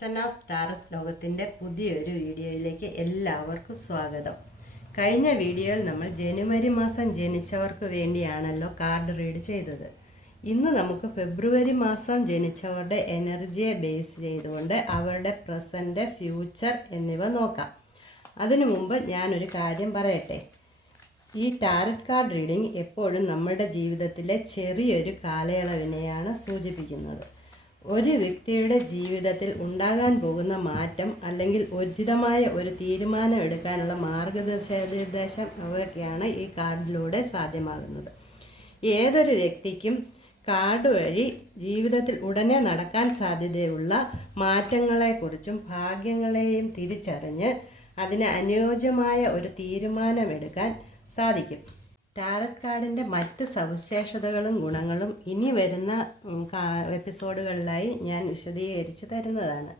അർച്ചനാസ് tarot ലോകത്തിൻ്റെ പുതിയൊരു വീഡിയോയിലേക്ക് എല്ലാവർക്കും സ്വാഗതം. കഴിഞ്ഞ വീഡിയോയിൽ നമ്മൾ ജനുവരി മാസം ജനിച്ചവർക്ക് വേണ്ടിയാണല്ലോ കാർഡ് റീഡ് ചെയ്തത്. ഇന്ന് നമുക്ക് ഫെബ്രുവരി മാസം ജനിച്ചവരുടെ എനർജിയെ ബേസ് ചെയ്തുകൊണ്ട് അവരുടെ പ്രസൻറ്റ്, ഫ്യൂച്ചർ എന്നിവ നോക്കാം. അതിനു മുമ്പ് ഞാനൊരു കാര്യം പറയട്ടെ. ഈ ടാരറ്റ് കാർഡ് റീഡിംഗ് എപ്പോഴും നമ്മുടെ ജീവിതത്തിലെ ചെറിയൊരു കാലയളവിനെയാണ് സൂചിപ്പിക്കുന്നത്. ഒരു വ്യക്തിയുടെ ജീവിതത്തിൽ ഉണ്ടാകാൻ പോകുന്ന മാറ്റം അല്ലെങ്കിൽ ഉചിതമായ ഒരു തീരുമാനം എടുക്കാനുള്ള മാർഗനിർദ്ദേശം അവയൊക്കെയാണ് ഈ കാർഡിലൂടെ സാധ്യമാകുന്നത്. ഏതൊരു വ്യക്തിക്കും കാർഡ് വഴി ജീവിതത്തിൽ ഉടനെ നടക്കാൻ സാധ്യതയുള്ള മാറ്റങ്ങളെക്കുറിച്ചും ഭാഗ്യങ്ങളെയും തിരിച്ചറിഞ്ഞ് അതിന് അനുയോജ്യമായ ഒരു തീരുമാനമെടുക്കാൻ സാധിക്കും. ടാരറ്റ് കാർഡിൻ്റെ മറ്റ് സവിശേഷതകളും ഗുണങ്ങളും ഇനി വരുന്ന എപ്പിസോഡുകളിലായി ഞാൻ വിശദീകരിച്ച് തരുന്നതാണ്.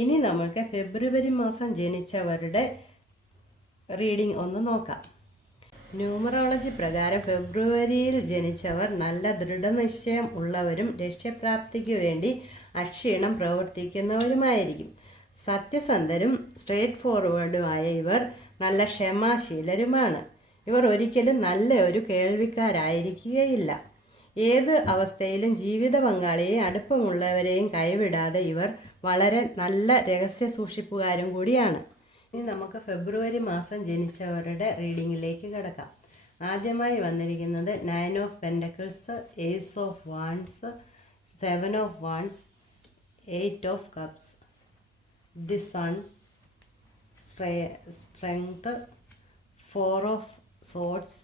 ഇനി നമുക്ക് ഫെബ്രുവരി മാസം ജനിച്ചവരുടെ റീഡിംഗ് ഒന്ന് നോക്കാം. ന്യൂമറോളജി പ്രകാരം ഫെബ്രുവരിയിൽ ജനിച്ചവർ നല്ല ദൃഢനിശ്ചയം ഉള്ളവരും ലക്ഷ്യപ്രാപ്തിക്ക് വേണ്ടി അക്ഷീണം പ്രവർത്തിക്കുന്നവരുമായിരിക്കും. സത്യസന്ധരും സ്ട്രേറ്റ് ഫോർവേഡുമായ ഇവർ നല്ല ക്ഷമാശീലരുമാണ്. ഇവർ ഒരിക്കലും നല്ല ഒരു കേൾവിക്കാരായിരിക്കുകയില്ല. ഏത് അവസ്ഥയിലും ജീവിത പങ്കാളിയെയും അടുപ്പമുള്ളവരെയും കൈവിടാതെ ഇവർ വളരെ നല്ല രഹസ്യ സൂക്ഷിപ്പുകാരും കൂടിയാണ്. ഇനി നമുക്ക് ഫെബ്രുവരി മാസം ജനിച്ചവരുടെ റീഡിങ്ങിലേക്ക് കിടക്കാം. ആദ്യമായി വന്നിരിക്കുന്നത് 9 of pentacles, ace of wands, 7 of wands, 8 of cups, the sun, strength, 4 of swords,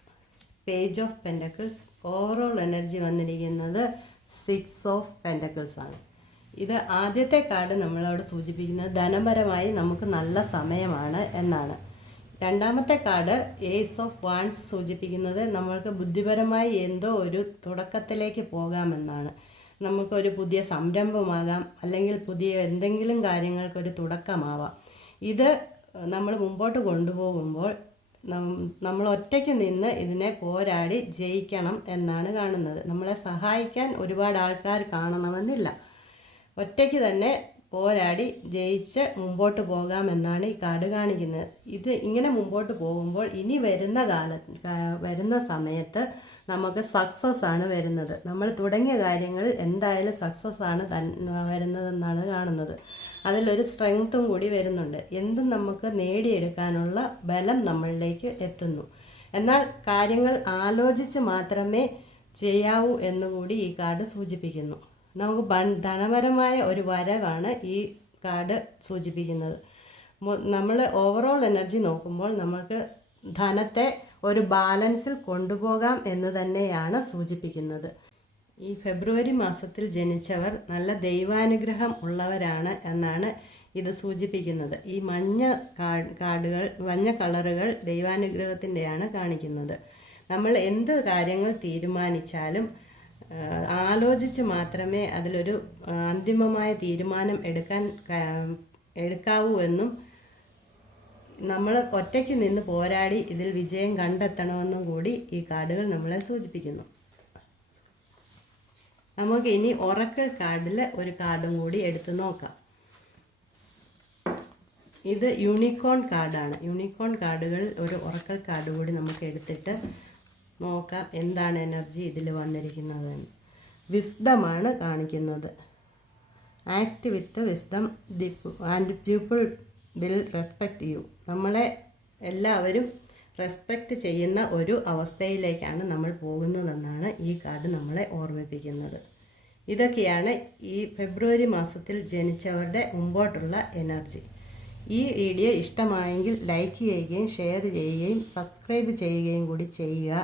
page of pentacles. Overall energy വന്നിരിക്കുന്നത് 6 ഓഫ് പെൻഡക്കിൾസ് ആണ്. ഇത് ആദ്യത്തെ കാർഡ് നമ്മളോട് സൂചിപ്പിക്കുന്നത് ധനപരമായി നമുക്ക് നല്ല സമയമാണ് എന്നാണ്. രണ്ടാമത്തെ കാർഡ് ഏസ് ഓഫ് വാൻഡ്സ് സൂചിപ്പിക്കുന്നത് നമ്മൾക്ക് ബുദ്ധിപരമായി എന്തോ ഒരു തുടക്കത്തിലേക്ക് പോകാമെന്നാണ്. നമുക്കൊരു പുതിയ സംരംഭമാകാം, അല്ലെങ്കിൽ പുതിയ എന്തെങ്കിലും കാര്യങ്ങൾക്കൊരു തുടക്കമാവാം. ഇത് നമ്മൾ മുമ്പോട്ട് കൊണ്ടുപോകുമ്പോൾ നമ്മൾ ഒറ്റയ്ക്ക് നിന്ന് ഇതിനെ പോരാടി ജയിക്കണം എന്നാണ് കാണുന്നത്. നമ്മളെ സഹായിക്കാൻ ഒരുപാട് ആൾക്കാർ കാണണമെന്നില്ല. ഒറ്റയ്ക്ക് തന്നെ പോരാടി ജയിച്ച് മുമ്പോട്ട് പോകാമെന്നാണ് ഈ കാർഡ് കാണിക്കുന്നത്. ഇത് ഇങ്ങനെ മുമ്പോട്ട് പോകുമ്പോൾ ഇനി വരുന്ന സമയത്ത് നമുക്ക് സക്സസ് ആണ് വരുന്നത്. നമ്മൾ തുടങ്ങിയ കാര്യങ്ങളിൽ എന്തായാലും സക്സസ് ആണ് വരുന്നതെന്നാണ് കാണുന്നത്. അതിലൊരു സ്ട്രെങ്ത്തും കൂടി വരുന്നുണ്ട്. എന്തും നമുക്ക് നേടിയെടുക്കാനുള്ള ബലം നമ്മളിലേക്ക് എത്തുന്നു. എന്നാൽ കാര്യങ്ങൾ ആലോചിച്ച് മാത്രമേ ചെയ്യാവൂ എന്നുകൂടി ഈ കാർഡ് സൂചിപ്പിക്കുന്നു. നമുക്ക് ധനപരമായ ഒരു വരവാണ് ഈ കാർഡ് സൂചിപ്പിക്കുന്നത്. നമ്മൾ ഓവറോൾ എനർജി നോക്കുമ്പോൾ നമുക്ക് ധനത്തെ ഒരു ബാലൻസിൽ കൊണ്ടുപോകാം എന്ന് തന്നെയാണ് സൂചിപ്പിക്കുന്നത്. ഈ ഫെബ്രുവരി മാസത്തിൽ ജനിച്ചവർ നല്ല ദൈവാനുഗ്രഹം ഉള്ളവരാണ് എന്നാണ് ഇത് സൂചിപ്പിക്കുന്നത്. ഈ മഞ്ഞ കളറുകൾ ദൈവാനുഗ്രഹത്തിൻ്റെയാണ് കാണിക്കുന്നത്. നമ്മൾ എന്ത് കാര്യങ്ങൾ തീരുമാനിച്ചാലും ആലോചിച്ച് മാത്രമേ അതിലൊരു അന്തിമമായ തീരുമാനം എടുക്കാവൂ എന്നും നമ്മൾ ഒറ്റയ്ക്ക് നിന്ന് പോരാടി ഇതിൽ വിജയം കണ്ടെത്തണമെന്നും കൂടി ഈ കാർഡുകൾ നമ്മളെ സൂചിപ്പിക്കുന്നു. നമുക്ക് ഇനി ഒറക്കിൾ കാർഡിൽ ഒരു കാർഡും കൂടി എടുത്ത് നോക്കാം. ഇത് യൂണിക്കോൺ കാർഡാണ്. യൂണിക്കോൺ കാർഡുകളിൽ ഒരു ഒറക്കിൾ കാർഡ് കൂടി നമുക്ക് എടുത്തിട്ട് നോക്കാം എന്താണ് എനർജി ഇതിൽ വന്നിരിക്കുന്നതെന്ന്. വിസ്ഡമാണ് കാണിക്കുന്നത്. Act with wisdom and people will respect you. നമ്മളെ എല്ലാവരും റെസ്പെക്റ്റ് ചെയ്യുന്ന ഒരു അവസ്ഥയിലേക്കാണ് നമ്മൾ പോകുന്നതെന്നാണ് ഈ കാർഡ് നമ്മളെ ഓർമ്മിപ്പിക്കുന്നത്. ഇതൊക്കെയാണ് ഈ ഫെബ്രുവരി മാസത്തിൽ ജനിച്ചവരുടെ മുമ്പോട്ടുള്ള എനർജി. ഈ വീഡിയോ ഇഷ്ടമായെങ്കിൽ ലൈക്ക് ചെയ്യുകയും ഷെയർ ചെയ്യുകയും സബ്സ്ക്രൈബ് ചെയ്യുകയും കൂടി ചെയ്യുക.